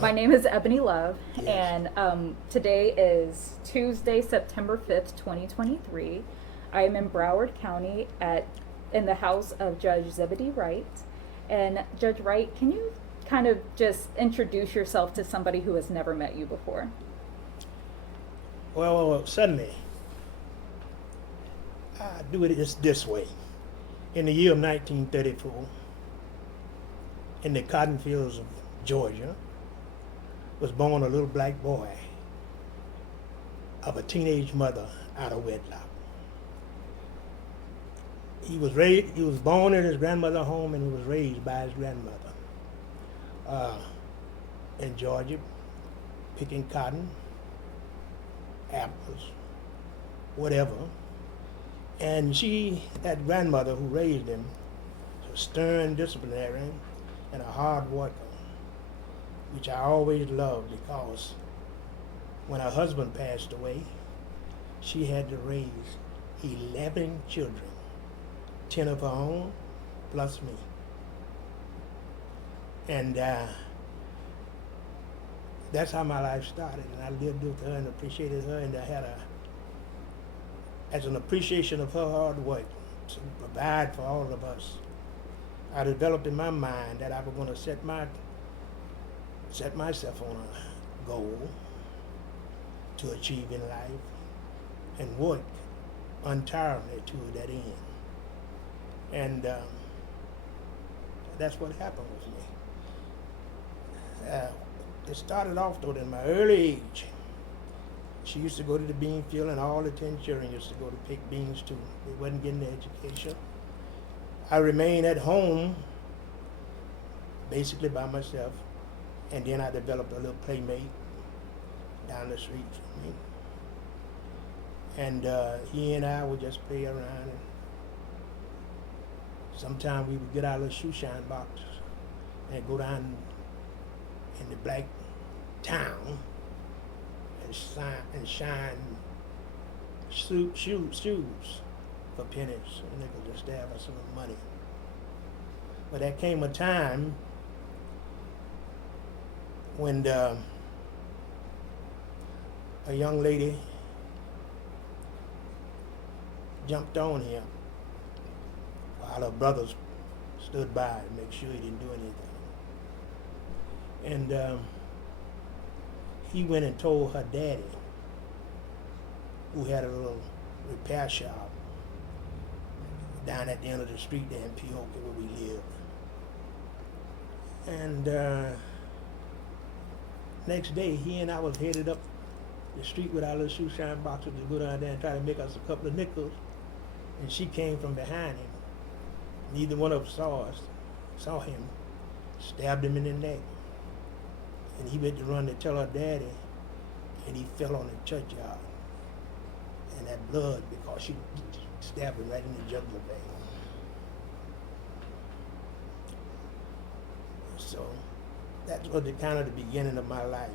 My name is Ebony Love, Yes. and today is Tuesday, September 5th, 2023. I am in Broward County in the house of Judge Zebedee Wright. And Judge Wright, can you kind of just introduce yourself to somebody who has never met you before? Well, suddenly, I do it this way. In the year of 1934, in the cotton fields of Georgia, was born a little black boy of a teenage mother out of wedlock. He was born in his grandmother's home, and he was raised by his grandmother uh, in Georgia, picking cotton, apples, whatever. And that grandmother who raised him, was a stern disciplinarian and a hard worker, which I always loved because when her husband passed away, she had to raise 11 children, 10 of her own, plus me. And that's how my life started. And I lived with her and appreciated her, and I had as an appreciation of her hard work to provide for all of us, I developed in my mind that I was going to set myself on a goal to achieve in life and work untiringly to that end. And that's what happened with me. It started off though in my early age. She used to go to the bean field, and all the 10 children used to go to pick beans too. They wasn't getting the education. I remained at home, basically by myself, and then I developed a little playmate down the street from me. And he and I would just play around, and sometimes we would get our little shoe shine boxes and go down in the black town and shine shoes for pennies, and they could just have us some money. But there came a time when a young lady jumped on him while her brothers stood by to make sure he didn't do anything. And he went and told her daddy, who had a little repair shop down at the end of the street there in Peoria where we lived. And next day, he and I was headed up the street with our little shoe shine boxes to go down there and try to make us a couple of nickels. And she came from behind him. Neither one of us saw him, stabbed him in the neck. And he went to run to tell her daddy, and he fell on the churchyard. And that blood, because she stabbed him right in the jugular vein. So that was kind of the beginning of my life.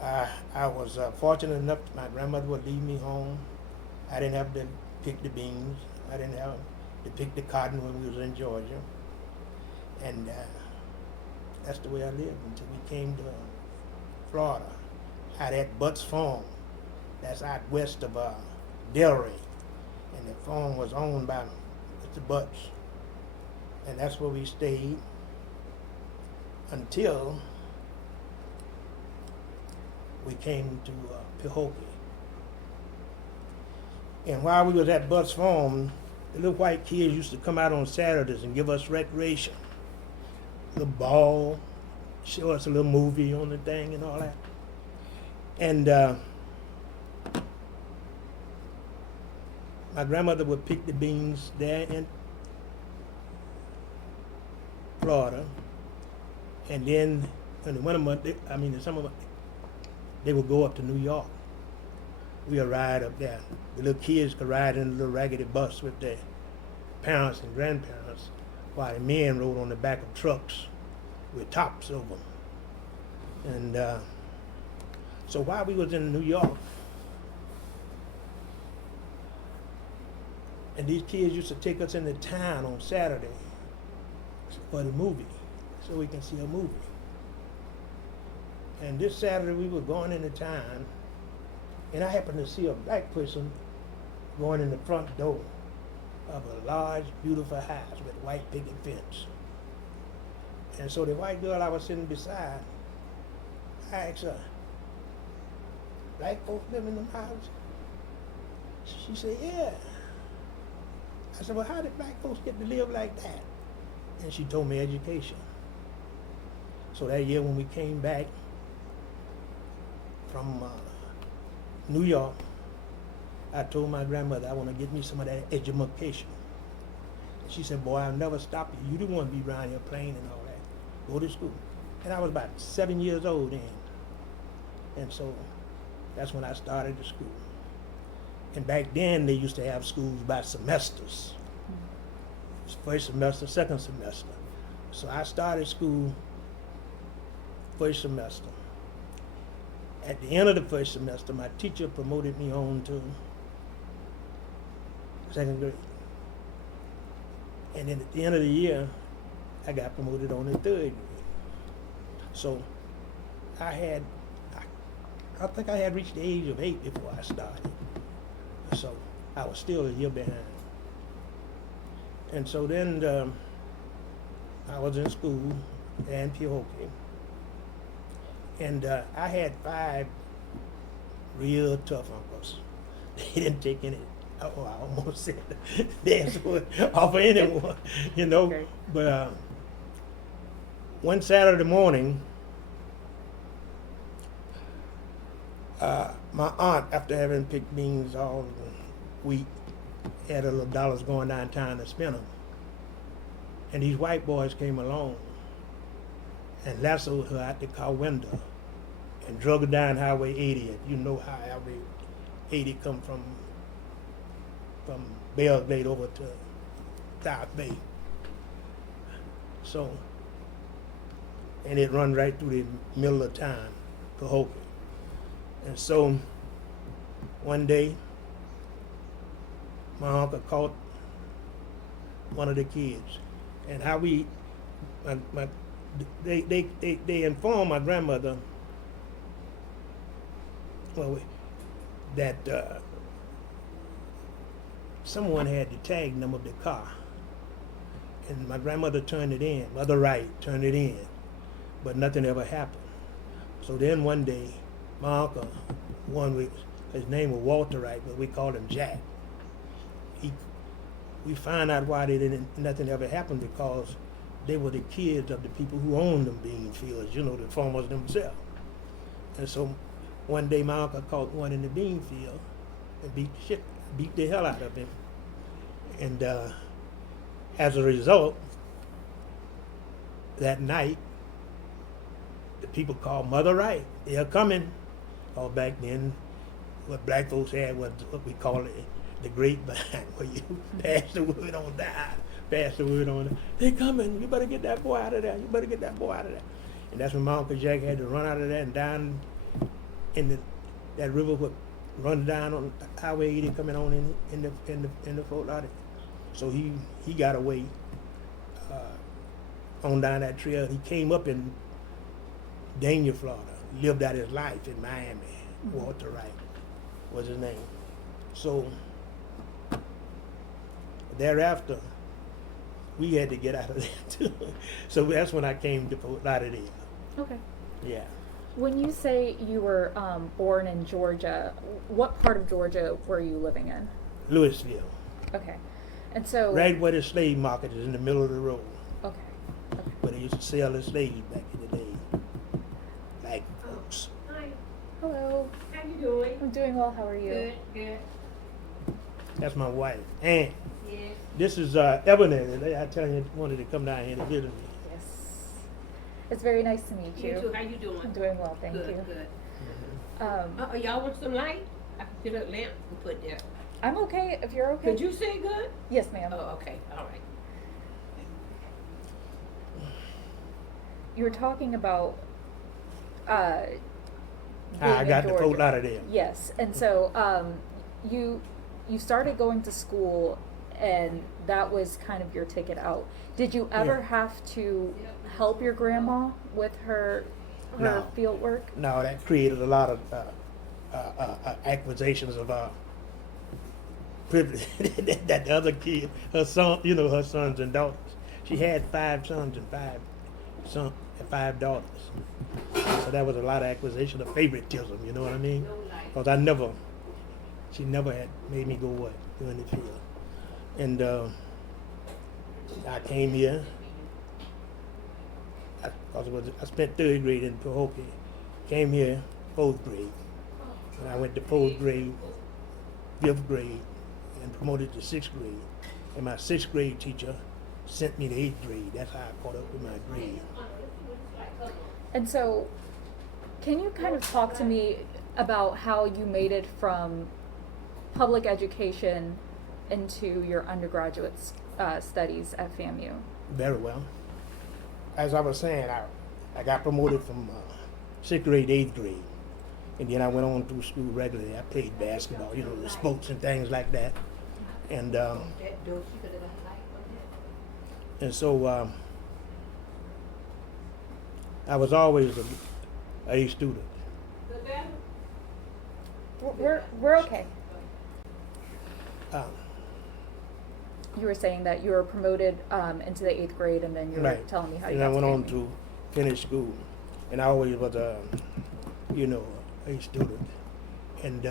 I was fortunate enough that my grandmother would leave me home. I didn't have to pick the beans. I didn't have to pick the cotton when we was in Georgia. And that's the way I lived until we came to Florida, out at Butts Farm. That's out west of Delray. And the farm was owned by Mr. Butts. And that's where we stayed until we came to Pehoke. And while we was at Butts Farm, the little white kids used to come out on Saturdays and give us recreation. The ball, show us a little movie on the thing and all that. And my grandmother would pick the beans there in Florida. And then in the winter month, the summer month, they would go up to New York. We would ride up there. The little kids could ride in a little raggedy bus with their parents and grandparents, while the men rode on the back of trucks with tops over them. And so while we was in New York, and these kids used to take us into town on Saturday for the movie, so we can see a movie. And this Saturday we were going into town, and I happened to see a black person going in the front door of a large, beautiful house with white picket fence. And so the white girl I was sitting beside, I asked her, black folks live in the house? She said, yeah. I said, well, how did black folks get to live like that? And she told me education. So that year when we came back from New York, I told my grandmother I want to get me some of that education. She said, boy, I'll never stop you. You didn't want to be around here playing and all that. Go to school. And I was about 7 years old then. And so that's when I started the school. And back then they used to have schools by semesters. First semester, second semester. So I started school first semester. At the end of the first semester, my teacher promoted me on to second grade. And then at the end of the year, I got promoted on to third grade. So I think I had reached the age of 8 before I started. So I was still a year behind. And so then I was in school in Pahokee. And I had 5 real tough uncles. They didn't take any, I almost said dance off of anyone, you know. Okay. But one Saturday morning, my aunt, after having picked beans all week, had a little dollars going downtown to spend them. And these white boys came along and lassoed her out the car window and drug her down Highway 80. You know how Highway 80 come from Belgrade over to South Bay. So, and it run right through the middle of town, Pahokee. And so, one day, my uncle caught one of the kids, and how they informed my grandmother, that someone had the tag number of the car, and my grandmother turned it in. Mother Wright turned it in, but nothing ever happened. So then one day, my uncle, his name was Walter Wright, but we called him Jack. We found out why nothing ever happened, because they were the kids of the people who owned them bean fields, you know, the farmers themselves. And so one day my uncle caught one in the bean field and beat the hell out of him. And as a result, that night, the people called Mother Wright. They're coming. Or back then, what black folks had was what we call it the grapevine, where you pass the word on down, pass the word on. They coming. You better get that boy out of there. You better get that boy out of there. And that's when my Uncle Jack had to run out of there and down in that river would run down on Highway 80 coming on in the Fort Lauderdale. So he got away on down that trail. He came up in Dania, Florida. Lived out his life in Miami. Walter Wright was his name. So thereafter, we had to get out of there too. So that's when I came to Fort Lauderdale. Okay. Yeah. When you say you were born in Georgia, what part of Georgia were you living in? Louisville. Okay. And so... right where the slave market is, in the middle of the road. Okay. Where they used to sell the slaves back in the day. Like folks. Hi. Hello. How you doing? I'm doing well. How are you? Good, good. That's my wife. And Yes. this is Ebony. I tell you, wanted to come down here to visit me. Yes. It's very nice to meet you. You too. How you doing? I'm doing well, thank good, you. Good. Y'all want some light? I can get a lamp and put there. I'm okay if you're okay. Could you say good? Yes, ma'am. Oh, okay. All right. You were talking about I being got in the Fort Lauderdale. Yes, and so you started going to school, and that was kind of your ticket out. Did you ever have to help your grandma with her her No. field work? No, that created a lot of accusations of privilege that the other kid, her son, her sons and daughters. She had 5 sons and 5 daughters. So that was a lot of accusation of favoritism, you know what I mean? Because she never had made me go in the field. And I came here, I spent 3rd grade in Pahokee. Came here 4th grade. And I went to 4th grade, 5th grade, and promoted to 6th grade. And my 6th grade teacher sent me to 8th grade. That's how I caught up with my grade. And so, can you kind of talk to me about how you made it from public education into your undergraduate studies at FAMU? Very well. As I was saying, I got promoted from 6th grade to 8th grade. And then I went on through school regularly. I played basketball, the sports and things like that. And so I was always a A student. We're okay. Um, You were saying that you were promoted into the 8th grade, and then you were right. telling me how you and got I went to on FAMU. to finish school. And I always was a student. And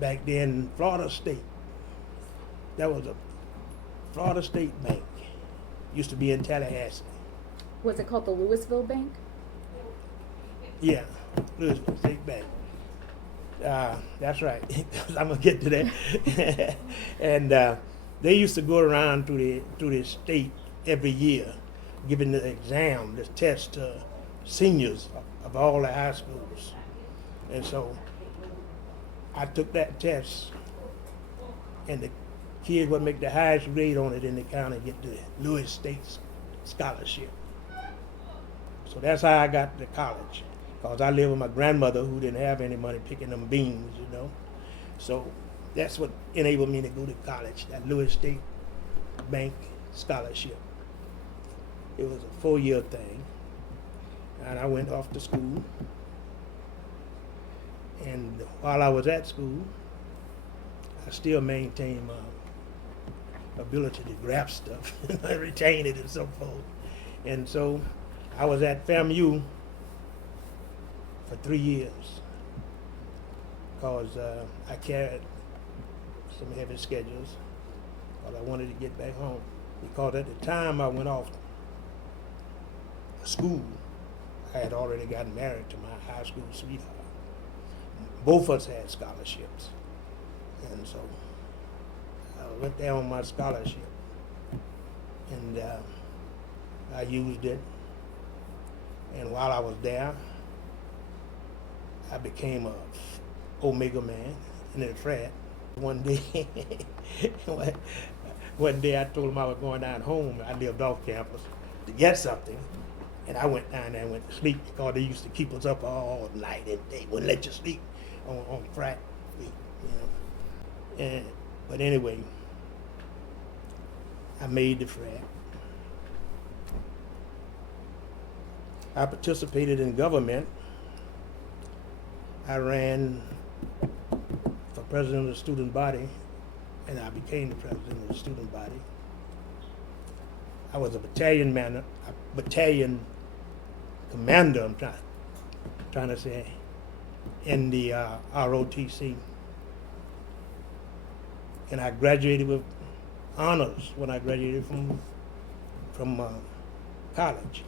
back then, Florida State, that was a Florida State Bank. Used to be in Tallahassee. Was it called the Louisville Bank? Yeah, Louisville State Bank. That's right. I'm gonna get to that. And they used to go around through the state every year, giving the exam, the test to seniors of all the high schools. And so I took that test, and the kids would make the highest grade on it in the county get the Lewis State Scholarship. So that's how I got to college. Because I lived with my grandmother who didn't have any money picking them beans, So that's what enabled me to go to college, that Lewis State Bank Scholarship. It was a 4-year thing. And I went off to school. And while I was at school, I still maintained my ability to grasp stuff and retain it and so forth. And so I was at FAMU for 3 years because I carried some heavy schedules because I wanted to get back home. Because at the time I went off to school, I had already gotten married to my high school sweetheart. Both of us had scholarships. And so I went there on my scholarship and I used it. And while I was there, I became a Omega man in a frat. One day I told him I was going down home. I lived off campus to get something. And I went down there and went to sleep because they used to keep us up all night and they wouldn't let you sleep on frat week, But anyway, I made the frat. I participated in government. I ran for president of the student body, and I became the president of the student body. I was a battalion commander, I'm trying to say, in the ROTC. And I graduated with honors when I graduated from college.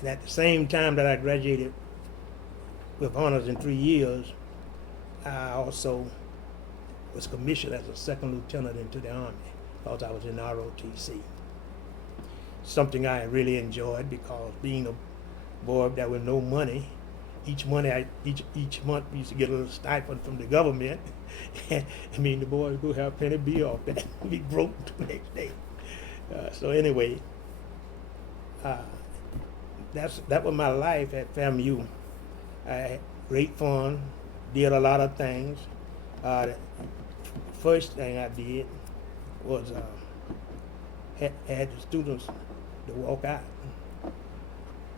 And at the same time that I graduated with honors in 3 years, I also was commissioned as a second lieutenant into the Army because I was in ROTC. Something I really enjoyed because being a boy that with no money, each month we used to get a little stipend from the government. I mean, the boys go have penny be off that, be broke the next day. So anyway, that was my life at FAMU. I had great fun, did a lot of things. The first thing I did was had the students to walk out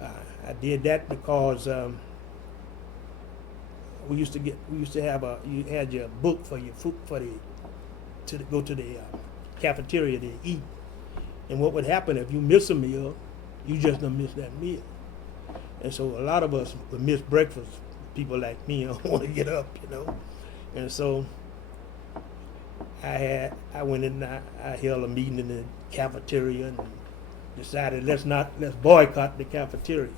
I did that because we used to have you had your book for your food go to the cafeteria to eat. And what would happen if you miss a meal, you just don't miss that meal. And so a lot of us would miss breakfast. People like me don't want to get up, And so I went in and I held a meeting in the cafeteria and decided let's boycott the cafeteria.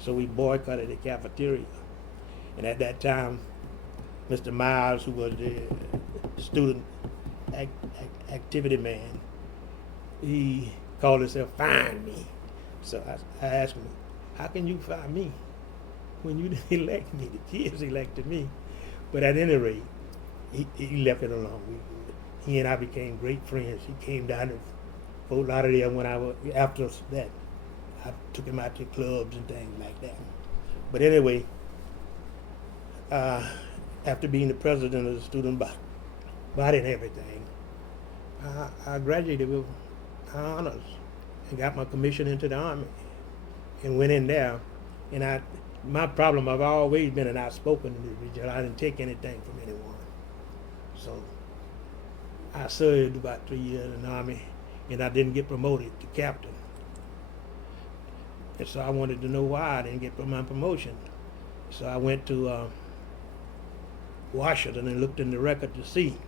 So we boycotted the cafeteria. And at that time, Mr. Miles, who was the student activity man, he called himself Find Me. So I asked him, how can you find me when you didn't elect me? The kids elected me. But at any rate, he left it alone. He and I became great friends. He came down to Fort Lauderdale after that. I took him out to clubs and things like that. But anyway, after being the president of the student body and everything, I graduated with honors and got my commission into the Army and went in there. And my problem, I've always been an outspoken individual. I didn't take anything from anyone. So I served about 3 years in the Army, and I didn't get promoted to captain. And so I wanted to know why I didn't get my promotion. So I went to Washington and looked in the record to see.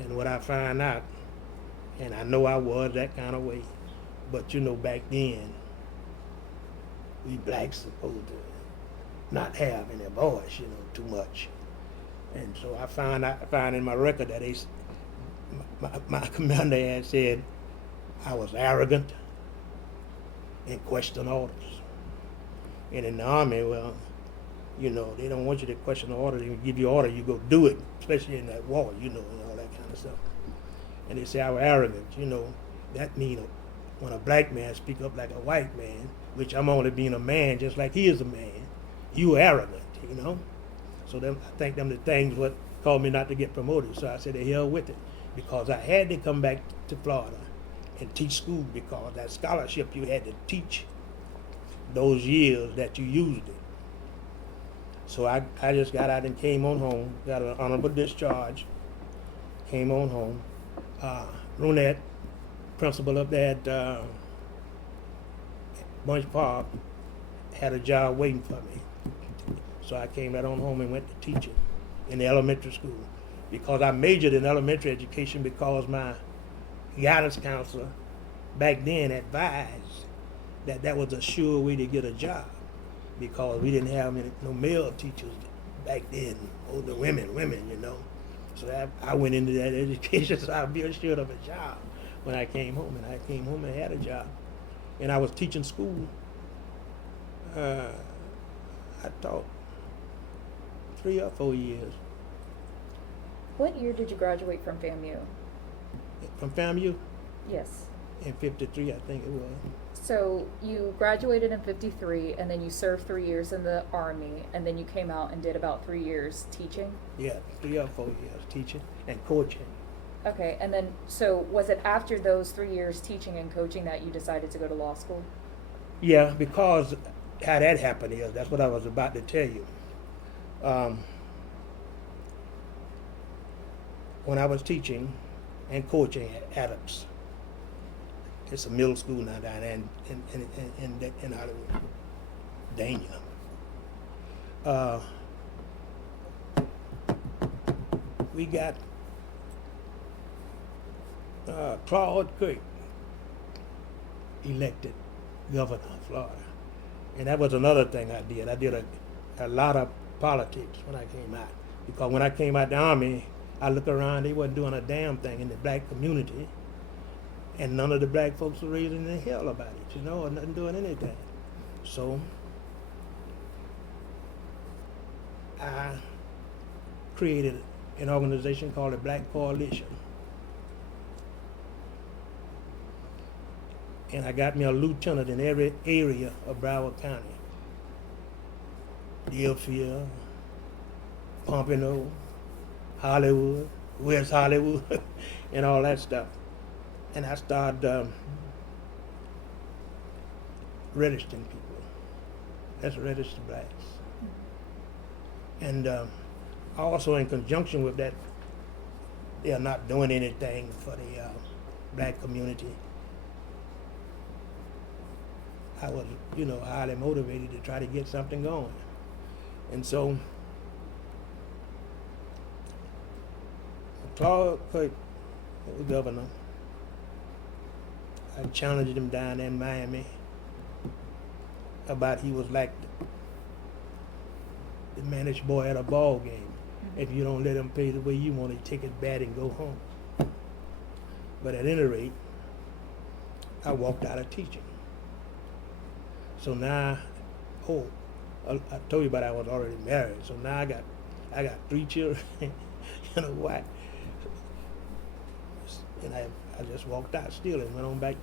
And what I found out, and I know I was that kind of way, but back then, we blacks supposed to not have any voice, too much. And so I found in my record that my commander had said I was arrogant and questioned orders. And in the Army, well, they don't want you to question the order. They give you an order, you go do it, especially in that war, and all that kind of stuff. And they say I was arrogant, that means when a black man speak up like a white man, which I'm only being a man just like he is a man, you arrogant, So I think them the things what caused me not to get promoted. So I said, the hell with it, because I had to come back to Florida and teach school because that scholarship you had to teach those years that you used it. So I just got out and came on home, got an honorable discharge, came on home. Brunette, principal up there at Bunch Park, had a job waiting for me. So I came right on home and went to teaching in the elementary school because I majored in elementary education because my guidance counselor back then advised that was a sure way to get a job because we didn't have no male teachers back then, older women, So I went into that education so I'd be assured of a job when I came home. And I came home and had a job. And I was teaching school. I taught 3 or 4 years. What year did you graduate from FAMU? From FAMU? Yes. In 53, I think it was. So you graduated in 53, and then you served 3 years in the Army, and then you came out and did about 3 years teaching? Yeah, 3 or 4 years teaching and coaching. Okay, and then, so was it after those 3 years teaching and coaching that you decided to go to law school? Yeah, because how that happened is, that's what I was about to tell you. When I was teaching and coaching at Adams, it's a middle school now down there in Hollywood, Dania. We got Claude Kirk elected governor of Florida. And that was another thing I did. I did a lot of politics when I came out. Because when I came out the Army, I looked around, they wasn't doing a damn thing in the black community. And none of the black folks were raising their hell about it, or nothing doing anything. So I created an organization called the Black Coalition. And I got me a lieutenant in every area of Broward County. Deerfield, Pompano, Hollywood, West Hollywood, and all that stuff. And I started registering people. That's registered blacks. And also in conjunction with that, they are not doing anything for the black community. I was, highly motivated to try to get something going. And so, Claude Cook, the governor, I challenged him down in Miami about he was like the managed boy at a ball game. If you don't let him pay the way you want, he take his bat and go home. But at any rate, I walked out of teaching. So now, I told you about I was already married. So now I got 3 children and a wife. And I just walked out still and went on back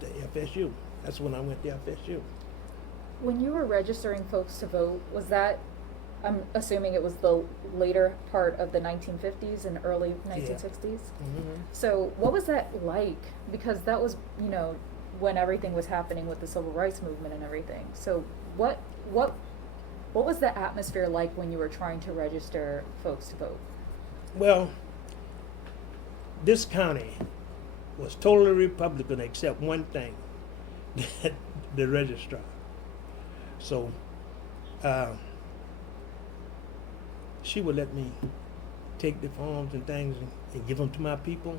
to FSU. That's when I went to FSU. When you were registering folks to vote, was that, I'm assuming it was the later part of the 1950s and early 1960s? Mm-hmm. So what was that like? Because that was, when everything was happening with the civil rights movement and everything. So what was the atmosphere like when you were trying to register folks to vote? Well, this county was totally Republican except one thing, the registrar. So she would let me take the forms and things and give them to my people,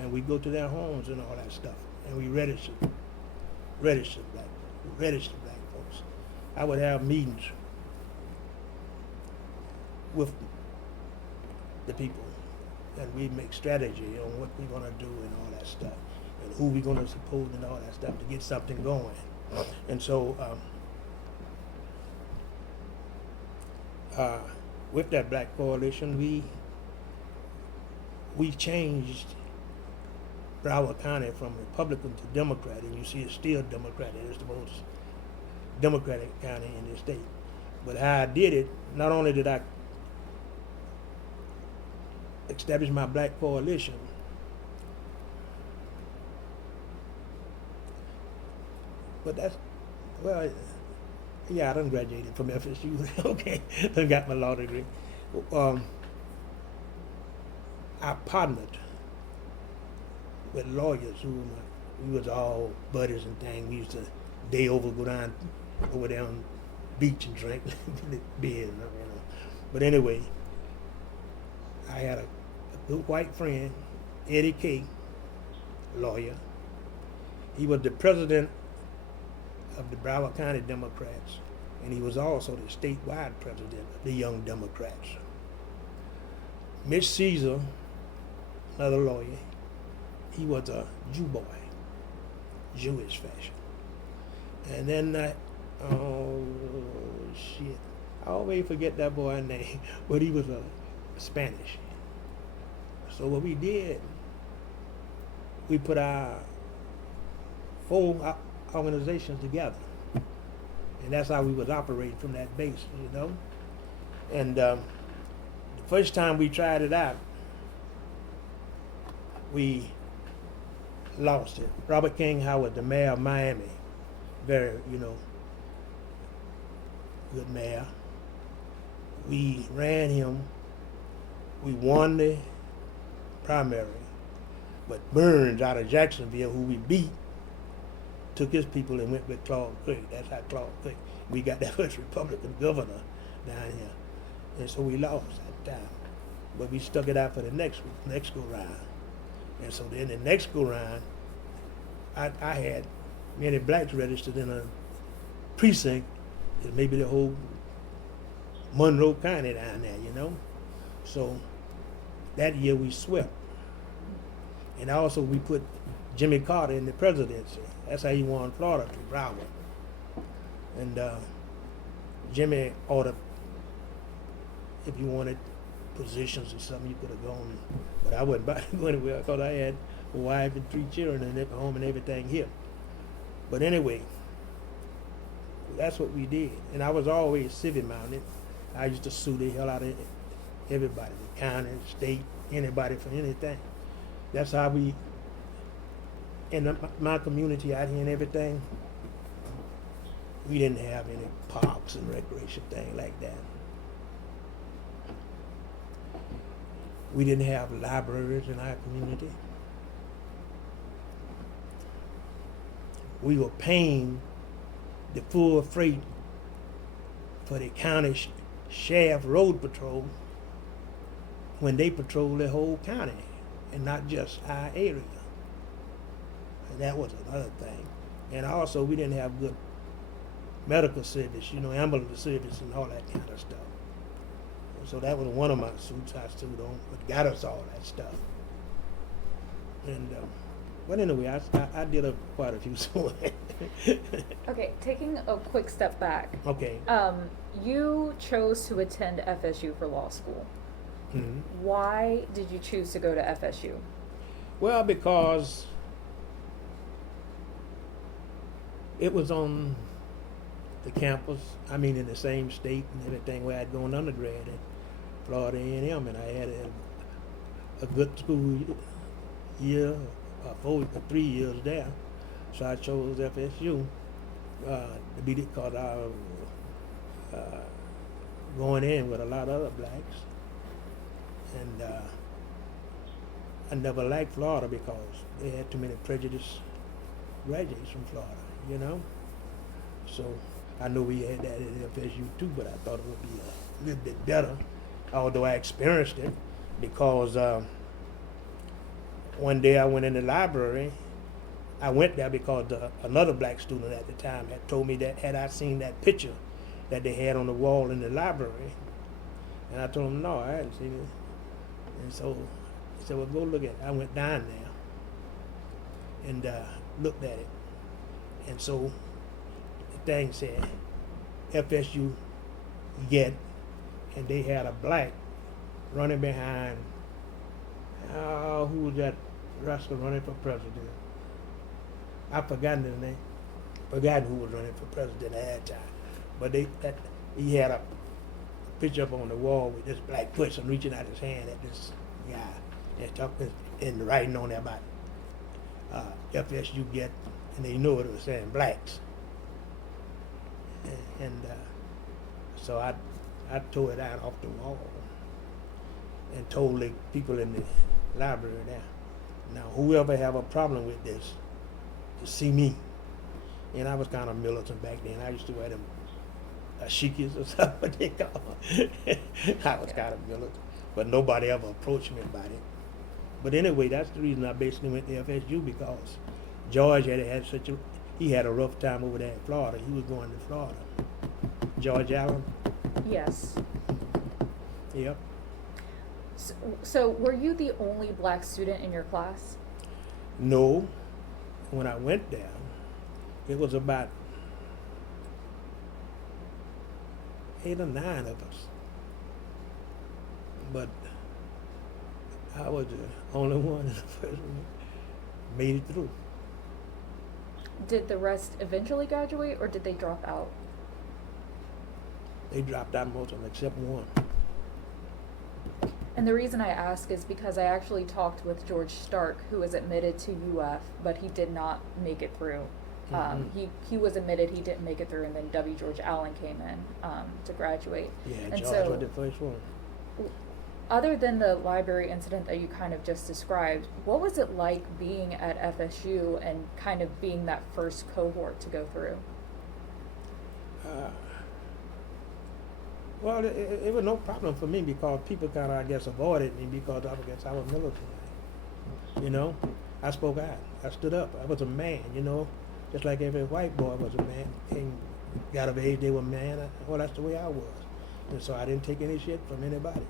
and we go to their homes and all that stuff, and we register black folks. I would have meetings with the people, and we'd make strategy on what we're gonna do and all that stuff, and who we're gonna support and all that stuff to get something going. And so with that black coalition, we changed Broward County from Republican to Democrat, and you see it's still Democratic. It's the most Democratic county in the state. But how I did it, not only did I establish my black coalition, but I done graduated from FSU. Okay, I got my law degree. I partnered with lawyers we was all buddies and things. We used to day over go down over there on the beach and drink beer, But anyway, I had a good white friend, Eddie K, lawyer. He was the president of the Broward County Democrats, and he was also the statewide president of the Young Democrats. Mitch Caesar, another lawyer, he was a Jew boy, Jewish fashion. And then, I always forget that boy's name, but he was a Spanish. So what we did, we put our 4 organizations together, and that's how we was operating from that base, And the first time we tried it out, we lost it. Robert King Howard, the mayor of Miami, very, good mayor. We ran him. We won the primary, but Burns out of Jacksonville, who we beat, took his people and went with Claude Cook. That's how Claude Cook. We got that first Republican governor down here, and so we lost that time. But we stuck it out for the next go round, and so then the next go round, I had many blacks registered in a precinct, maybe the whole Monroe County down there, So that year we swept, and also we put Jimmy Carter in the presidency. That's how he won Florida to Broward. And Jimmy ordered, if you wanted positions or something, you could have gone. But I wasn't about to go anywhere because I had a wife and 3 children and a home and everything here. But anyway, that's what we did. And I was always civic-minded. I used to sue the hell out of everybody, the county, the state, anybody for anything. That's how we, in my community out here and everything, we didn't have any parks and recreation thing like that. We didn't have libraries in our community. We were paying the full freight for the county sheriff road patrol when they patrolled the whole county and not just our area. And that was another thing. And also, we didn't have good medical service, ambulance service and all that kind of stuff. So that was one of my suits I sued on, but got us all that stuff. And but anyway, I did quite a few suits. Okay, taking a quick step back. Okay. You chose to attend FSU for law school. Mm-hmm. Why did you choose to go to FSU? Well, because it was on the campus, in the same state and everything where I'd gone undergrad at Florida A&M, and I had a good school year, 3 years there. So I chose FSU to be because I was going in with a lot of other blacks. And I never liked Florida because they had too many prejudiced graduates from Florida, So I know we had that at FSU too, but I thought it would be a little bit better, although I experienced it because one day I went in the library. I went there because another black student at the time had told me that had I seen that picture that they had on the wall in the library. And I told him, no, I hadn't seen it. And so he said, well, go look at it. I went down there and looked at it. And so the thing said, FSU get, and they had a black running behind, who was that rascal running for president? I've forgotten his name. Forgotten who was running for president at that time. But he had a picture up on the wall with this black person reaching out his hand at this guy and talking and writing on there about FSU get, and they know it was saying blacks. And so I tore it out off the wall and told the people in the library there, now whoever have a problem with this, to see me. And I was kind of militant back then. I used to wear them ashikis or something what they call it. I was kind of militant, but nobody ever approached me about it. But anyway, that's the reason I basically went to FSU, because George had he had a rough time over there in Florida. He was going to Florida. George Allen. Yes. Yep. So were you the only black student in your class? No. When I went there, it was about 8 or 9 of us. But I was the only one in the first one made it through. Did the rest eventually graduate, or did they drop out? They dropped out, most of them except one. And the reason I ask is because I actually talked with George Stark, who was admitted to UF, but he did not make it through. Mm-hmm. He was admitted, he didn't make it through, and then W. George Allen came in to graduate. Yeah, and George so, was the first one. other than the library incident that you kind of just described, what was it like being at FSU and kind of being that first cohort to go through? Well, it was no problem for me because people kind of, I guess, avoided me because I guess I was military. I spoke out. I stood up. I was a man, just like every white boy was a man. Got of age, they were a man. Well, that's the way I was. And so I didn't take any shit from anybody.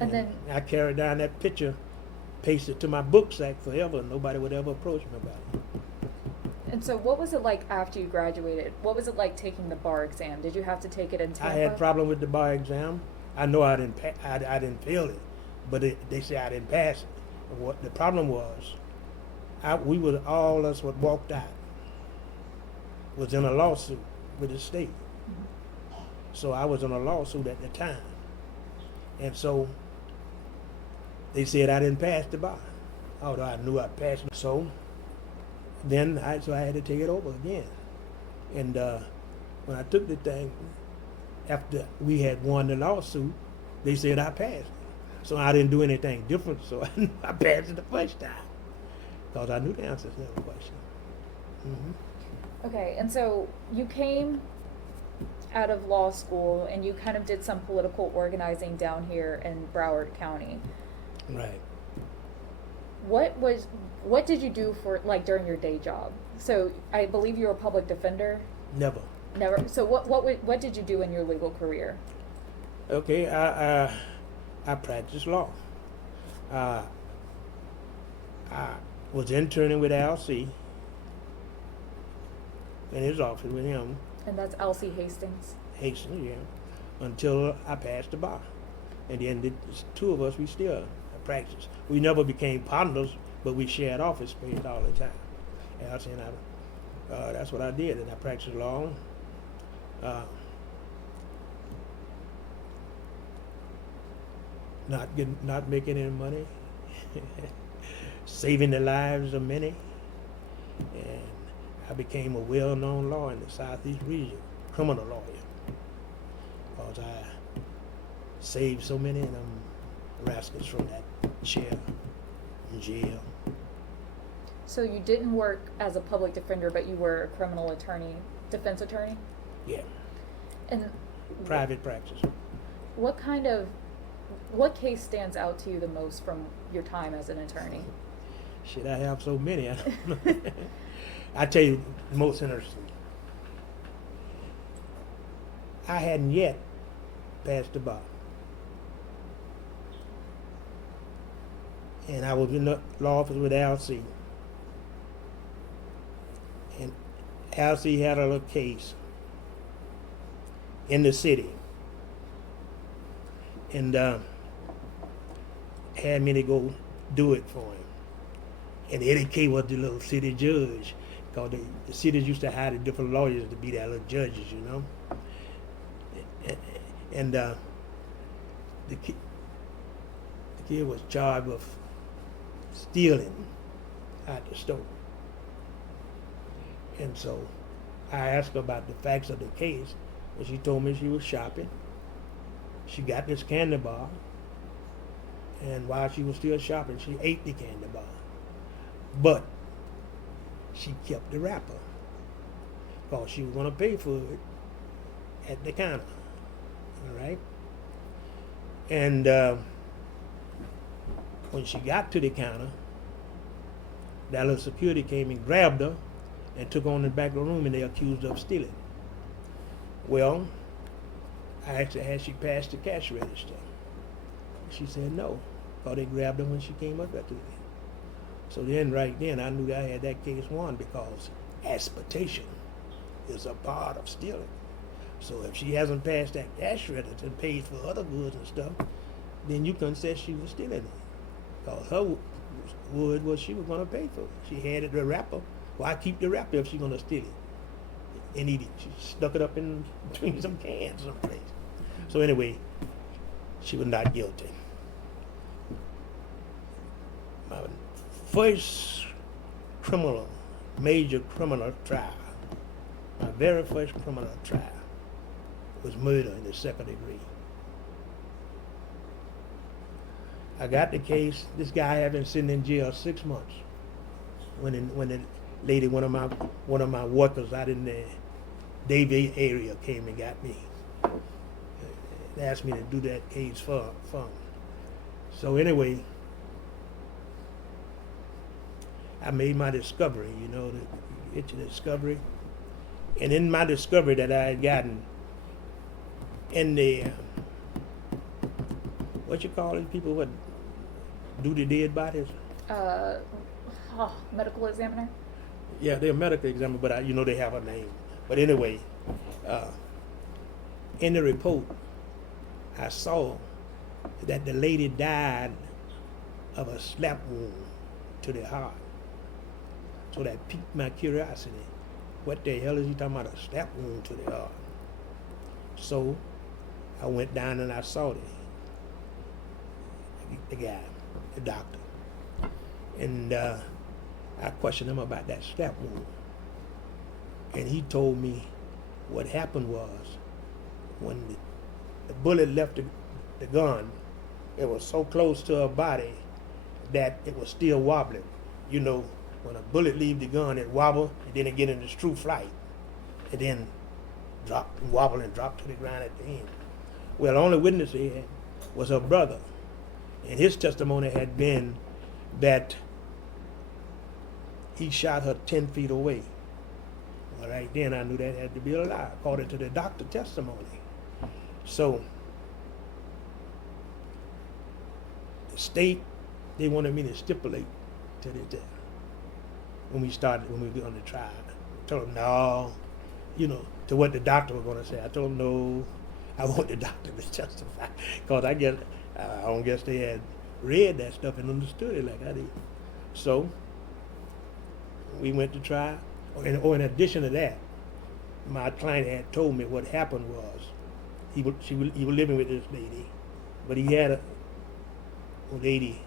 And then I carried down that picture, pasted to my book sack forever, and nobody would ever approach me about it. And so what was it like after you graduated? What was it like taking the bar exam? Did you have to take it in Tampa? I had problem with the bar exam. I know I didn't fail it, but they say I didn't pass it. What the problem was, all us what walked out was in a lawsuit with the state. Mm-hmm. So I was in a lawsuit at the time, and so they said I didn't pass the bar, although I knew I passed it. So then I had to take it over again. And when I took the thing, after we had won the lawsuit, they said I passed. So I didn't do anything different, so I passed it the first time. Because I knew the answers to the question. Okay, and so you came out of law school and you kind of did some political organizing down here in Broward County. Right. What did you do for, like, during your day job? So I believe you were a public defender? Never. Never. So what did you do in your legal career? Okay, I practiced law. I was interning with LC in his office with him. And that's Elsie Hastings. Hastings, yeah, until I passed the bar. And then the two of us, we still practiced. We never became partners, but we shared office space all the time. LC and I, that's what I did, and I practiced law. Not making any money, saving the lives of many, and I became a well-known lawyer in the Southeast region, criminal lawyer, because I saved so many of them rascals from that chair in jail. So you didn't work as a public defender, but you were a criminal attorney, defense attorney? Yeah. And Private practice. what case stands out to you the most from your time as an attorney? Shit, I have so many. I don't know. I tell you, the most interesting. I hadn't yet passed the bar. And I was in the law office with LC. And LC had a little case in the city. And had me to go do it for him. And Eddie K was the little city judge, because the cities used to hire the different lawyers to be their little judges, you know. And the kid was charged with stealing at the store. And so I asked her about the facts of the case, and she told me she was shopping. She got this candy bar, and while she was still shopping, she ate the candy bar. But she kept the wrapper, because she was going to pay for it at the counter. All right? And when she got to the counter, that little security came and grabbed her and took her on the back of the room, and they accused her of stealing. Well, I asked her, had she passed the cash register? She said no, because they grabbed her when she came up there to me. So then, right then, I knew that I had that case won, because aspiratation is a part of stealing. So if she hasn't passed that cash register and paid for other goods and stuff, then you can say she was stealing it. Because her wood was she was going to pay for it. She had the wrapper. Why keep the wrapper if she's going to steal it and eat it? She stuck it up in between some cans someplace. So anyway, she was not guilty. My first major criminal trial, my very first criminal trial, was murder in the second degree. I got the case. This guy had been sitting in jail 6 months. When the lady, one of my workers out in the Davie area, came and got me. They asked me to do that case for them. So anyway, I made my discovery. You know, it's a discovery. And in my discovery that I had gotten in the what you call it, people what do the dead bodies? Medical examiner? Yeah, they're a medical examiner, but you know they have a name. But anyway, in the report, I saw that the lady died of a slap wound to the heart. So that piqued my curiosity. What the hell is he talking about, a slap wound to the heart? So I went down and I saw the guy, the doctor. And I questioned him about that slap wound. And he told me what happened was when the bullet left the gun, it was so close to her body that it was still wobbling. You know, when a bullet leaves the gun, it wobble, and then it get into true flight, and then drop and wobble and drop to the ground at the end. Well, the only witness he had was her brother, and his testimony had been that he shot her 10 feet away. Well, right then I knew that had to be a lie, according to the doctor testimony. So, the state, they wanted me to stipulate to this when we were on the trial. I told them, no, to what the doctor was going to say. I told them, no, I want the doctor to testify. Because I don't guess they had read that stuff and understood it like I did. So, we went to trial. In addition to that, my client had told me what happened was he was living with this lady, but he had a lady,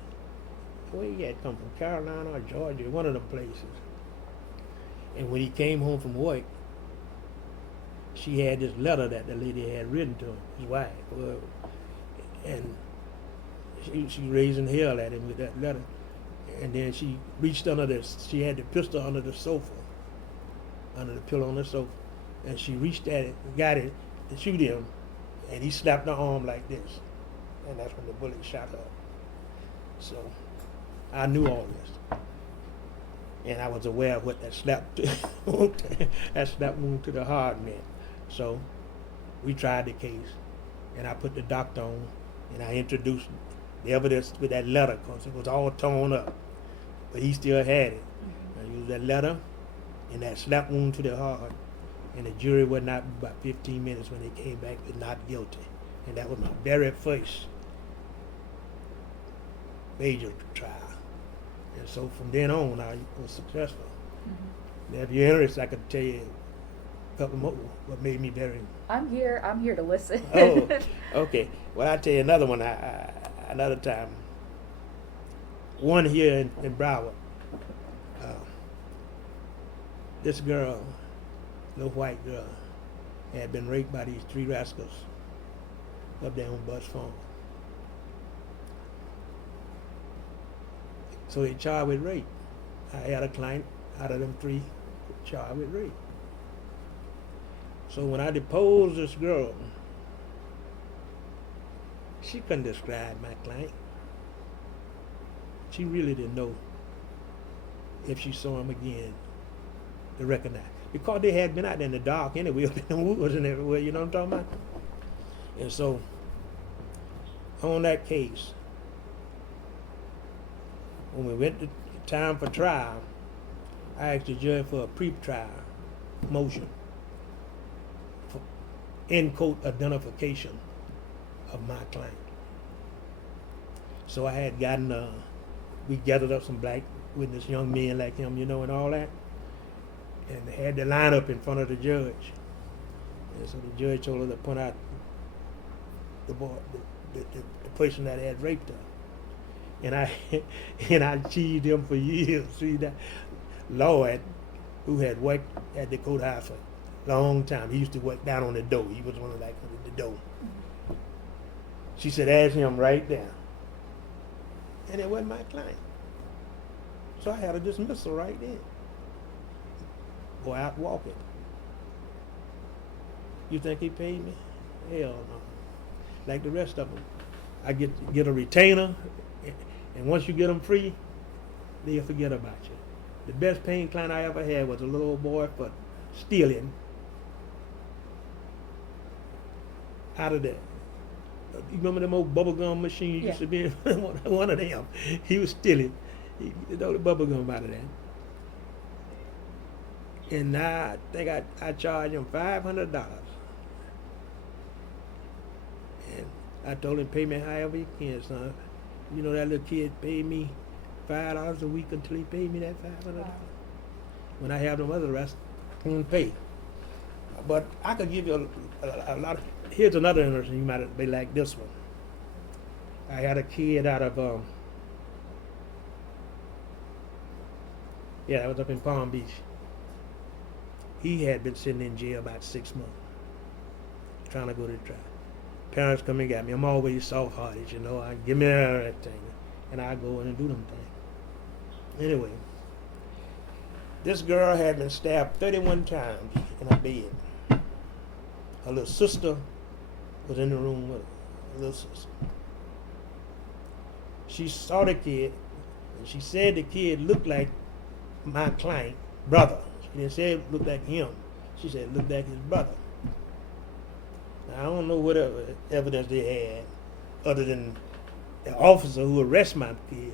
where he had come from, Carolina or Georgia, one of them places. And when he came home from work, she had this letter that the lady had written to him, his wife. And she raising hell at him with that letter. And then she reached she had the pistol under the sofa, under the pillow on the sofa. And she reached at it, got it to shoot him, and he slapped her arm like this. And that's when the bullet shot her. So I knew all this. And I was aware of what that slap wound to the heart meant. So we tried the case, and I put the doctor on, and I introduced the evidence with that letter, because it was all torn up. But he still had it. I used that letter and that slap wound to the heart, and the jury went out about 15 minutes when they came back with not guilty. And that was my very first major trial. And so from then on, I was successful. Mm-hmm. Now, if you're interested, I could tell you a couple more what made me very. I'm here to listen. Oh, okay. Well, I'll tell you another one another time. One here in Broward. This girl, little white girl, had been raped by these three rascals up there on Bus Farm. So they charged with rape. I had a client out of them three charged with rape. So when I deposed this girl, she couldn't describe my client. She really didn't know if she saw him again to recognize. Because they had been out there in the dark anyway, up in the woods and everywhere, you know what I'm talking about? And so, on that case, when we went to time for trial, I asked the judge for a pre-trial motion for in-court identification of my client. So I had gotten, we gathered up some black witness, young men like him, and all that, and they had the line up in front of the judge. And so the judge told her to point out the boy, the person that had raped her. And I cheated him for years. See that Lloyd, who had worked at the courthouse for a long time, he used to work down on the door. He was one of the door. She said, ask him right there. And it wasn't my client. So I had a dismissal right then. Go out walking. You think he paid me? Hell no. Like the rest of them. I get a retainer, and once you get them free, they'll forget about you. The best paying client I ever had was a little old boy for stealing out of that. You remember them old bubblegum machines used to be in one of them? He was stealing the bubblegum out of that. And now I think I charged him $500. And I told him, pay me however you can, son. You know, that little kid paid me $5 a week until he paid me that $500. When I have them other rest, I won't pay. But I could give you a lot of. Here's another interesting. You might be like this one. I had a kid out of that was up in Palm Beach. He had been sitting in jail about 6 months, trying to go to trial. Parents come and got me. I'm always soft-hearted, you know. I give me everything, and I go in and do them things. Anyway, this girl had been stabbed 31 times in her bed. Her little sister was in the room with her. Her little sister. She saw the kid, and she said the kid looked like my client brother. She didn't say it looked like him. She said it looked like his brother. Now, I don't know what evidence they had other than the officer who arrested my kid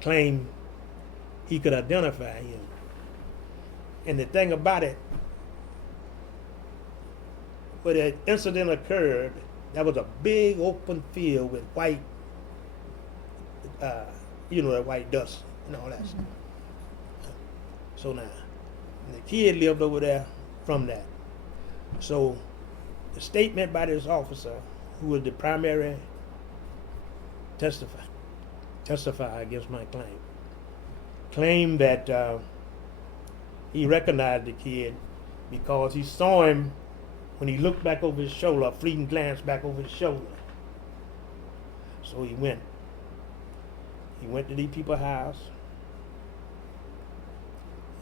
claimed he could identify him. And the thing about it, when the incident occurred, that was a big open field with white, that white dust and all that stuff. So now, the kid lived over there from that. So the statement by this officer, who was the primary testifier against my claim, claimed that he recognized the kid because he saw him when he looked back over his shoulder, a fleeting glance back over his shoulder. So he went. He went to these people's house.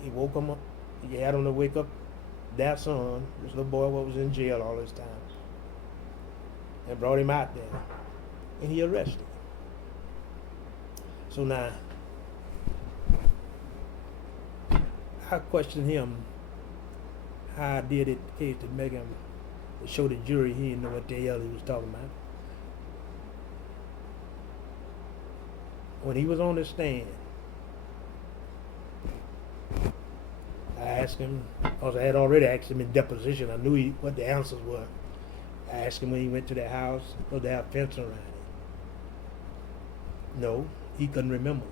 He woke them up. He had them to wake up their son, this little boy what was in jail all this time, and brought him out there. And he arrested him. So now, I questioned him how I did it the case to make him to show the jury he didn't know what the hell he was talking about. When he was on the stand, I asked him, because I had already asked him in deposition, I knew what the answers were. I asked him when he went to the house, was there a fence around it? No, he couldn't remember.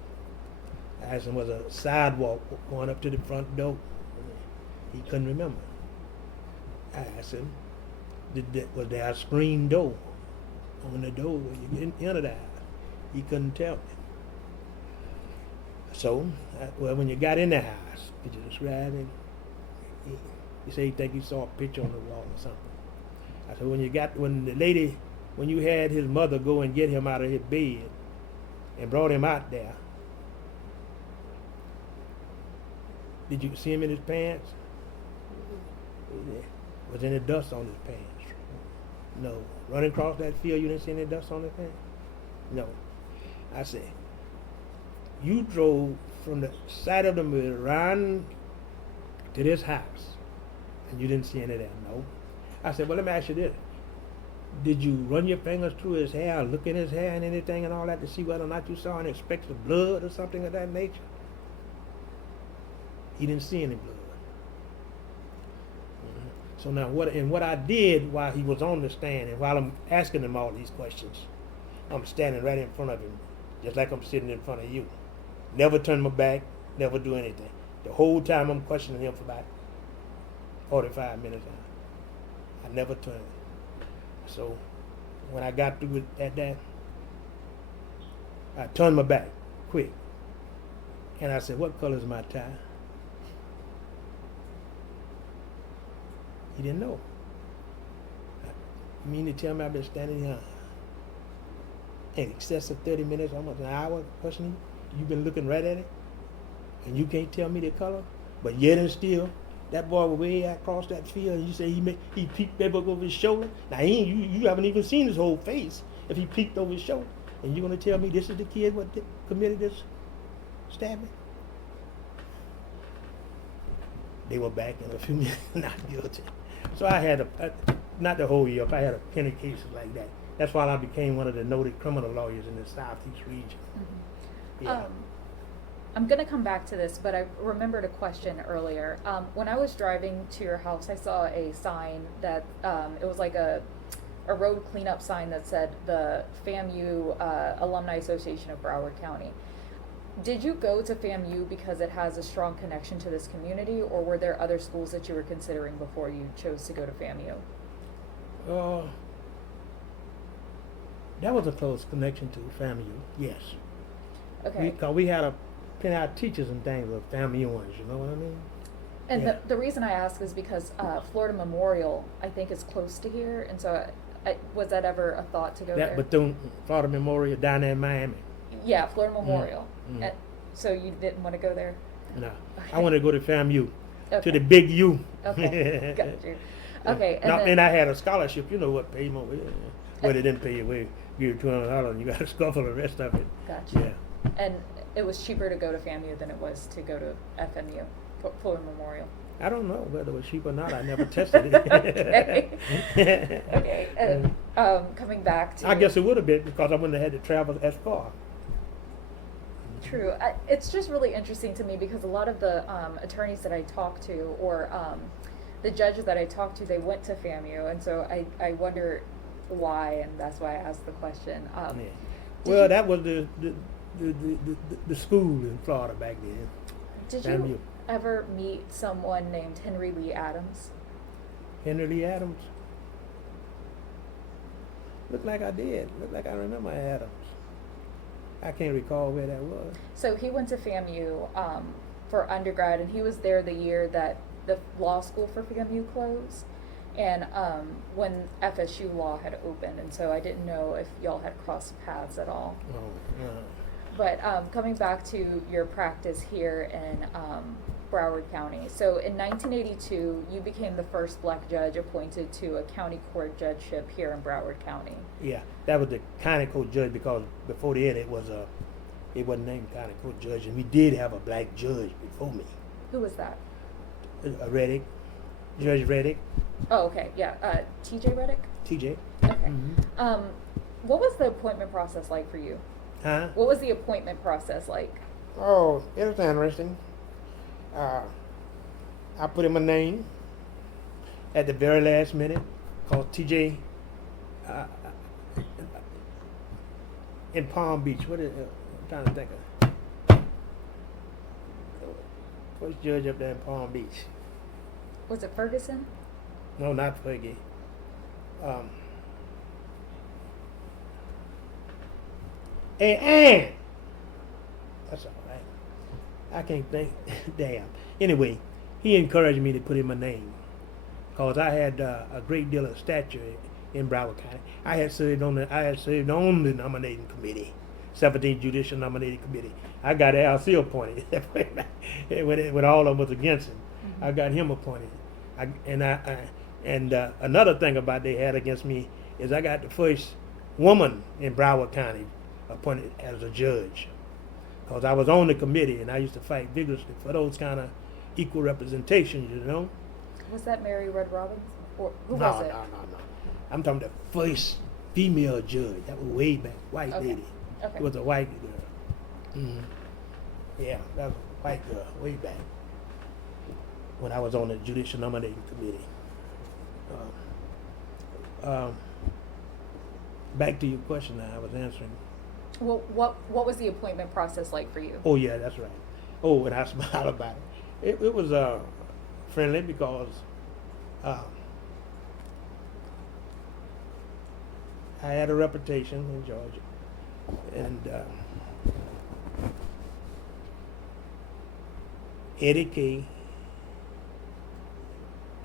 I asked him, was a sidewalk going up to the front door? He couldn't remember. I asked him, was there a screen door on the door when you enter the house? He couldn't tell me. So, when you got in the house, could you describe it? He said he think he saw a picture on the wall or something. I said, when you had his mother go and get him out of his bed and brought him out there, did you see him in his pants? Was any dust on his pants? No. Running across that field, you didn't see any dust on his pants? No. I said, you drove from the side of the mill around to this house, and you didn't see any of that? No. I said, well, let me ask you this. Did you run your fingers through his hair, look in his hair and anything and all that to see whether or not you saw any specks of blood or something of that nature? He didn't see any blood. So now, what I did while he was on the stand and while I'm asking him all these questions, I'm standing right in front of him, just like I'm sitting in front of you. Never turn my back, never do anything. The whole time I'm questioning him for about 45 minutes. I never turned. So when I got through at that, I turned my back quick. And I said, what color is my tie? He didn't know. You mean to tell me I've been standing here in excess of 30 minutes, almost an hour questioning you? You've been looking right at it, and you can't tell me the color? But yet and still, that boy was way across that field, and you say he peeked back over his shoulder? Now, you haven't even seen his whole face if he peeked over his shoulder. And you're going to tell me this is the kid what committed this stabbing? They were back in a few minutes, not guilty. So I had not the whole year, I had a plenty of cases like that. That's why I became one of the noted criminal lawyers in the Southeast region. Mm-hmm. Yeah. I'm going to come back to this, but I remembered a question earlier. When I was driving to your house, I saw a sign that, it was like a road cleanup sign that said the FAMU Alumni Association of Broward County. Did you go to FAMU because it has a strong connection to this community, or were there other schools that you were considering before you chose to go to FAMU? That was a close connection to FAMU, yes. Okay. Because we had plenty of teachers and things of FAMUans, you know what I mean? And Yeah. the reason I ask is because Florida Memorial, I think, is close to here, and so was that ever a thought to go That there? Bethune Florida Memorial down there in Miami. Yeah, Florida Memorial. Mm. So you didn't want to go there? No, Okay. I want to go to FAMU, Okay. to the big U. Okay, got you. Okay, and Now, then, and I had a scholarship. You know what? Pay more. Well, they didn't pay you. We give you $200, and you got to scuffle the rest of it. got you. Yeah. And it was cheaper to go to FAMU than it was to go to FMU, Florida Memorial. I don't know whether it was cheap or not. I never tested it. Okay. Okay, and coming back to... I guess it would have been because I wouldn't have had to travel as far. True. It's just really interesting to me because a lot of the attorneys that I talk to, or the judges that I talk to, they went to FAMU, and so I wonder why, and that's why I asked the question. Yeah. Did Well, you- that was the school in Florida back then. Did FAMU. you ever meet someone named Henry Lee Adams? Henry Lee Adams. Looked like I did. Looked like I remember Adams. I can't recall where that was. So he went to FAMU for undergrad, and he was there the year that the law school for FAMU closed, and when FSU law had opened, and so I didn't know if y'all had crossed paths at all. Oh, But coming back to your practice here in Broward County, so in 1982, you became the first black judge appointed to a county court judgeship here in Broward County. yeah, that was the county court judge because before then it wasn't named county court judge, and we did have a black judge before me, Who was that? Reddick, Judge Reddick, Oh, okay, yeah, T.J. Reddick? TJ. Okay. Mhm. What was the appointment process like for you? Huh? What was the appointment process like? Oh, it was interesting. I put in my name at the very last minute, called TJ in Palm Beach. I'm trying to think of. First judge up there in Palm Beach. Was it Ferguson? No, not Fergie. And that's all right. I can't think. Damn. Anyway, he encouraged me to put in my name because I had a great deal of stature in Broward County. I had served on the nominating committee, 17th Judicial Nominating Committee. I got Al.C. appointed when all of them was against him. Mm-hmm. I got him appointed. Another thing about they had against me is I got the first woman in Broward County appointed as a judge, because I was on the committee and I used to fight vigorously for those kind of equal representations, you know. Was that Mary Red Robbins? Or who No. was it? I'm talking the first female judge. That was way back, white Okay. lady. Okay. It was a white girl. Yeah, that was a white girl way back when I was on the Judicial Nominating Committee. Back to your question now, I was answering. Well, what was the appointment process like for you? Oh yeah, that's right. Oh, and I smile about it. It was friendly because I had a reputation in Georgia, and Eddie K.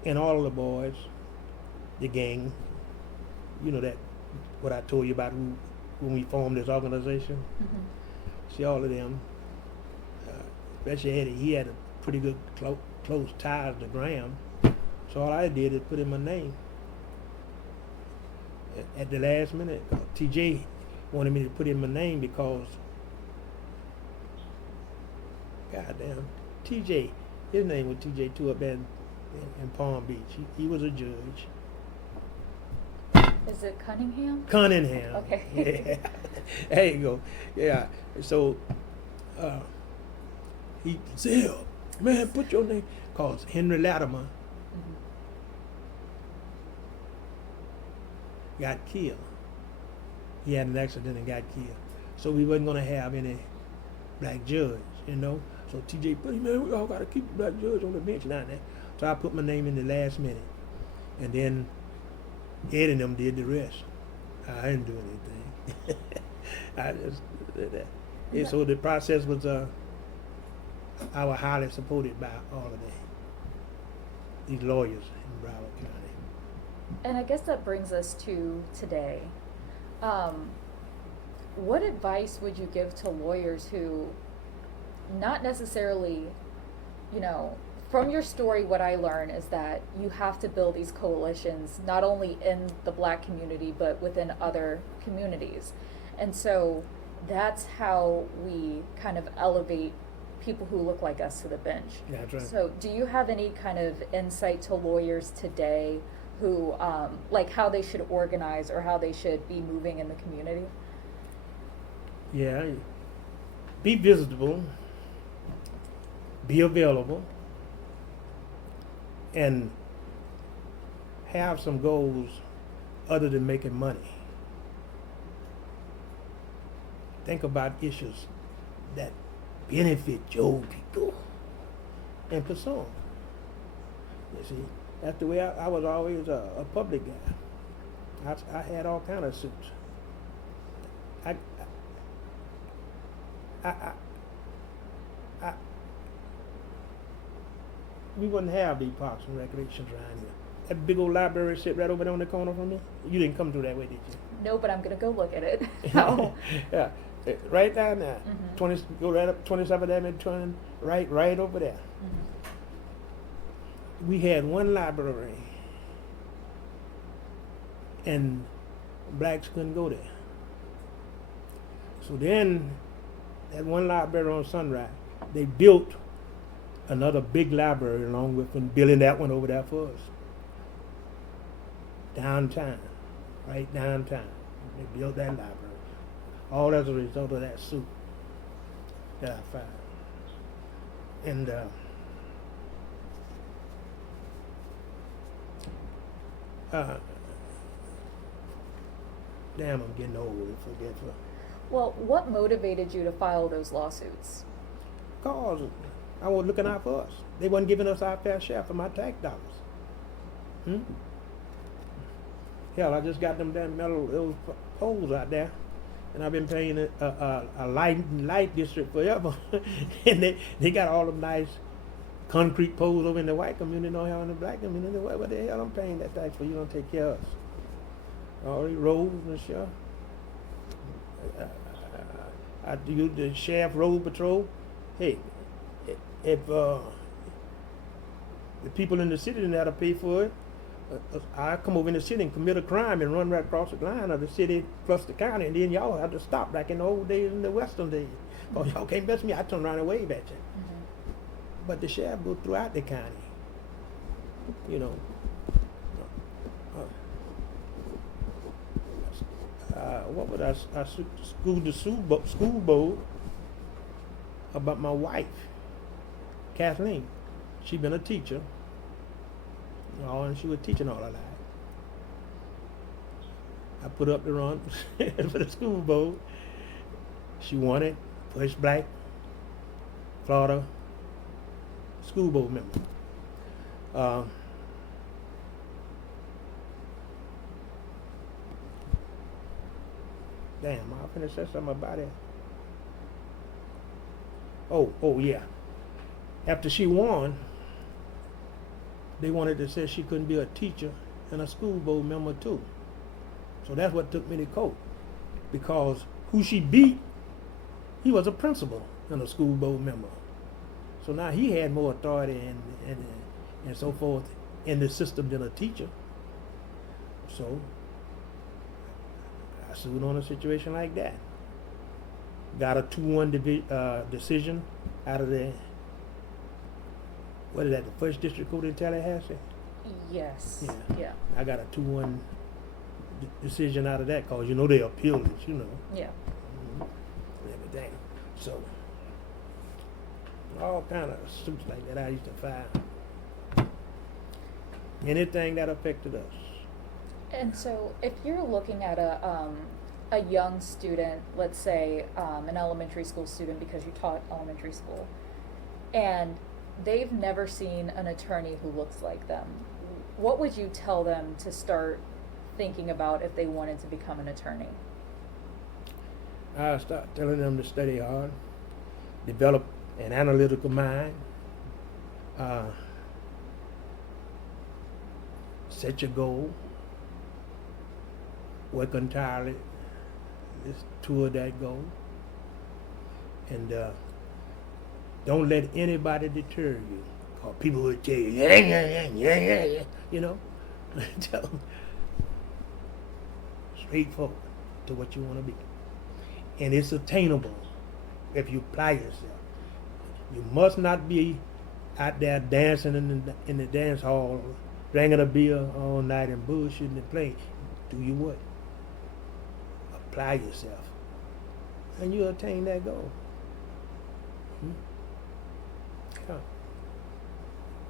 and all of the boys, the gang. You know that what I told you about when we formed this organization. Mm-hmm. See all of them, especially Eddie. He had a pretty good close ties to Graham, so all I did is put in my name. At the last minute, TJ wanted me to put in my name because, goddamn, TJ, his name was TJ too up there in Palm Beach. He was a judge. Is it Cunningham? Cunningham. Okay. Yeah. There you go. Yeah. So he said, man, put your name. Because Henry Latimer Mm-hmm. got killed. He had an accident and got killed. So we wasn't going to have any black judge, you know. So TJ put him, man, we all got to keep the black judge on the bench now. So I put my name in the last minute. And then Ed and them did the rest. I didn't do anything. I just did that. Yeah, so the process was, I was highly supported by all of that. these lawyers in Broward County. And I guess that brings us to today. What advice would you give to lawyers who, not necessarily, from your story, what I learned is that you have to build these coalitions, not only in the Black community, but within other communities. And so that's how we kind of elevate people who look like us to the bench. Yeah, that's right. So do you have any kind of insight to lawyers today who, like how they should organize or how they should be moving in the community? Yeah, be visitable, be available, and have some goals other than making money. Think about issues that benefit your people and pursue them. You see, that's the way I was always a public guy. I had all kind of suits. We wouldn't have these parks and recreations around here. That big old library sit right over there on the corner from me. You didn't come through that way, did you? No, but I'm gonna go look at it. No. Yeah, right down there. Mhm. 20, go right up 27th Avenue, turn right over there. Mhm. We had one library, and blacks couldn't go there. So then, that one library on Sunrise, they built another big library along with them, building that one over there for us. Downtown, right downtown. They built that library. All as a result of that suit that I filed. And damn, I'm getting old and forgetful. Well, what motivated you to file those lawsuits? Cause I was looking out for us. They wasn't giving us our fair share for my tax dollars. Hell, I just got them damn metal those poles out there, and I've been paying a light district forever, and they got all them nice concrete poles over in the white community, no hell in the black community. What the hell I'm paying that tax for? You don't take care of us. All these roads and stuff. I do the sheriff road patrol. Hey, if the people in the city didn't have to pay for it, I come over in the city and commit a crime and run right across the line of the city plus the county, and then y'all have to stop like in the old days and the western days. Oh, y'all can't mess me. I turn around and wave at you. Mm-hmm. But the sheriff go throughout the county. What would I schooled the school board about my wife, Kathleen. She been a teacher. And she was teaching all her life. I put up the run for the school board. She won it. First black Florida school board member. Damn, I'm finna say something about it. Oh yeah. After she won, they wanted to say she couldn't be a teacher and a school board member too. So that's what took me to court. Because who she beat, he was a principal and a school board member. So now he had more authority and so forth in the system than a teacher. So I sued on a situation like that. Got a 2-1 decision out of the, what is that, the First District Court in Tallahassee? Yes. Yeah. I got a 2-1 decision out of that because they appeal it, Yeah. and everything. So all kind of suits like that I used to file. Anything that affected us. And so if you're looking at a young student, let's say an elementary school student because you taught elementary school, and they've never seen an attorney who looks like them, what would you tell them to start thinking about if they wanted to become an attorney? I start telling them to study hard, develop an analytical mind, set your goal, work entirely toward that goal, and don't let anybody deter you. Or people will tell you, yeah, you know. Tell them straightforward to what you want to be. And it's attainable if you apply yourself. You must not be out there dancing in the dance hall, drinking a beer all night and bullshitting and playing. Do you what? Apply yourself. And you attain that goal. Yeah.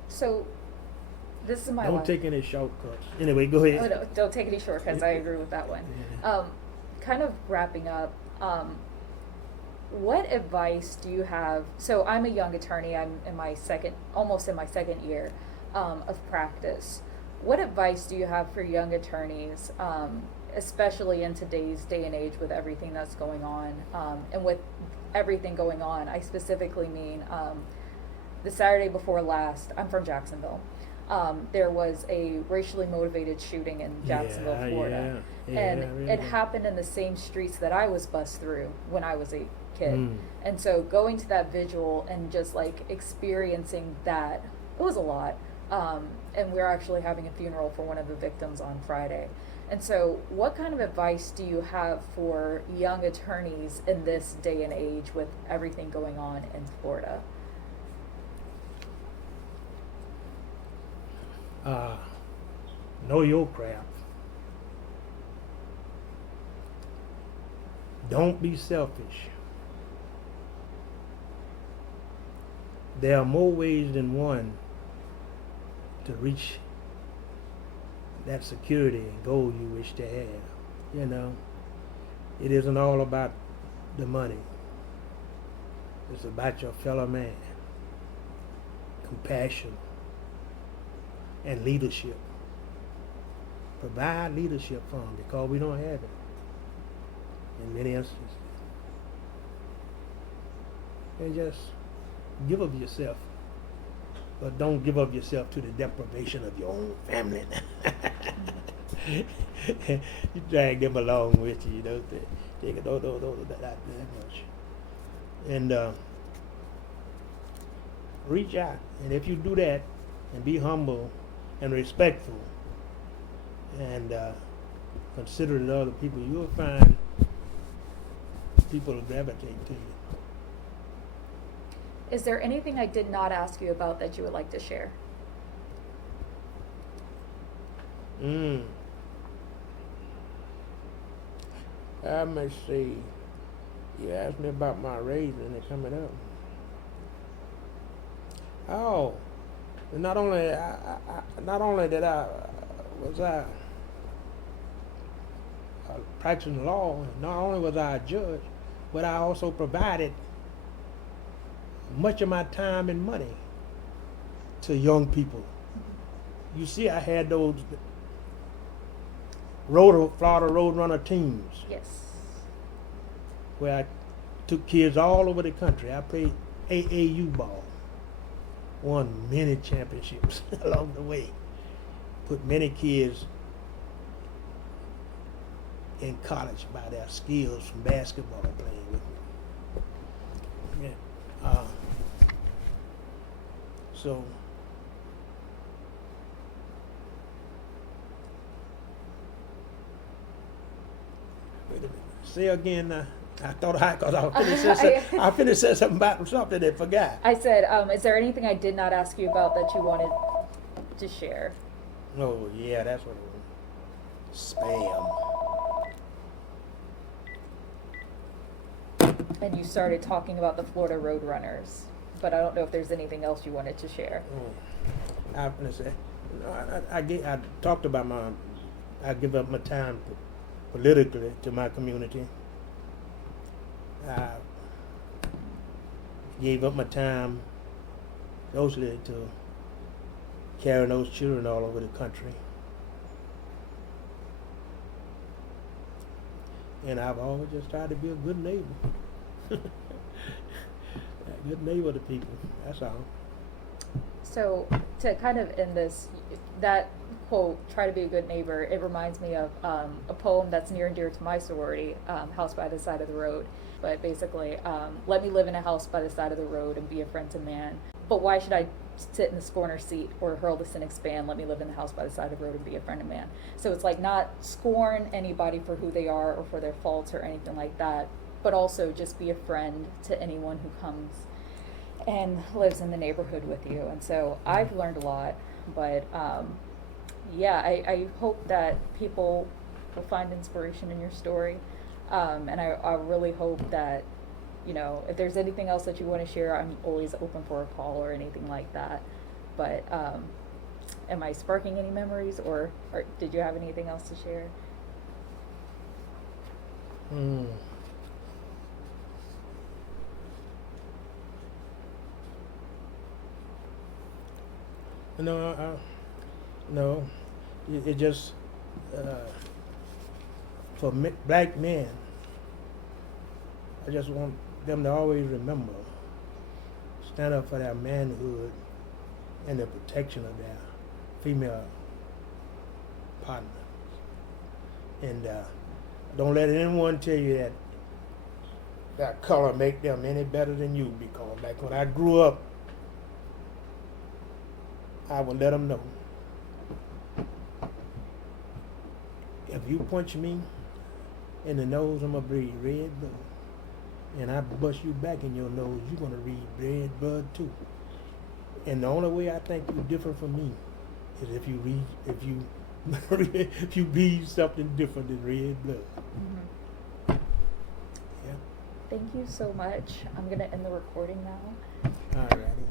So, this is my Don't last. take any shortcuts. Anyway, go ahead. Oh, no, don't take any shortcuts. I agree with that one. Yeah. Kind of wrapping up. What advice do you have? So I'm a young attorney. I'm almost in my second year of practice. What advice do you have for young attorneys, especially in today's day and age with everything that's going on? And with everything going on, I specifically mean the Saturday before last. I'm from Jacksonville. There was a racially motivated shooting in Jacksonville, Florida. And it happened in the same streets that I was bused through when I was a kid. And so going to that vigil and just like experiencing that, it was a lot. And we're actually having a funeral for one of the victims on Friday. And so what kind of advice do you have for young attorneys in this day and age with everything going on in Florida? Know your craft. Don't be selfish. There are more ways than one to reach that security and goal you wish to have. You know, it isn't all about the money. It's about your fellow man, compassion, and leadership. Provide leadership for them because we don't have it in many instances. And just give of yourself, but don't give of yourself to the deprivation of your own family. You drag them along with you, they don't that much. And reach out, and if you do that, and be humble and respectful, and considerate of other people, you'll find people will gravitate to you. Is there anything I did not ask you about that you would like to share? I must say, you asked me about my raising and coming up. Oh, not only that I was practicing law, not only was I a judge, but I also provided much of my time and money to young people. You see, I had those Florida Roadrunner teams. Yes. Where I took kids all over the country. I played AAU ball. Won many championships along the way. Put many kids in college by their skills from basketball playing with me. Yeah. So wait a minute. Say again. I thought because I finished saying something about something and forgot. I said, is there anything I did not ask you about that you wanted to share? Oh yeah, that's what it was. Spam. And you started talking about the Florida Roadrunners, but I don't know if there's anything else you wanted to share. I talked about I give up my time politically to my community. I gave up my time socially to carrying those children all over the country. And I've always just tried to be a good neighbor. A good neighbor to people, that's all. So to kind of end this, that quote, try to be a good neighbor, it reminds me of a poem that's near and dear to my sorority, House by the Side of the Road. But basically, let me live in a house by the side of the road and be a friend to man. But why should I sit in the scorner seat or hurl the cynic span? Let me live in the house by the side of the road and be a friend of man. So it's like not scorn anybody for who they are or for their faults or anything like that, but also just be a friend to anyone who comes and lives in the neighborhood with you. And so I've learned a lot, but yeah, I hope that people will find inspiration in your story. And I really hope that, you know, if there's anything else that you want to share, I'm always open for a call or anything like that. But am I sparking any memories, or did you have anything else to share? No, it just for black men. I just want them to always remember, stand up for their manhood and the protection of their female partners. And don't let anyone tell you that that color make them any better than you, because like when I grew up, I would let them know, if you punch me in the nose, I'm gonna breathe red blood. And I bust you back in your nose, you're gonna read red blood too. And the only way I think you're different from me is if you breathe something different than red blood. Mm-hmm. Yeah. Thank you so much. I'm gonna end the recording now. All righty.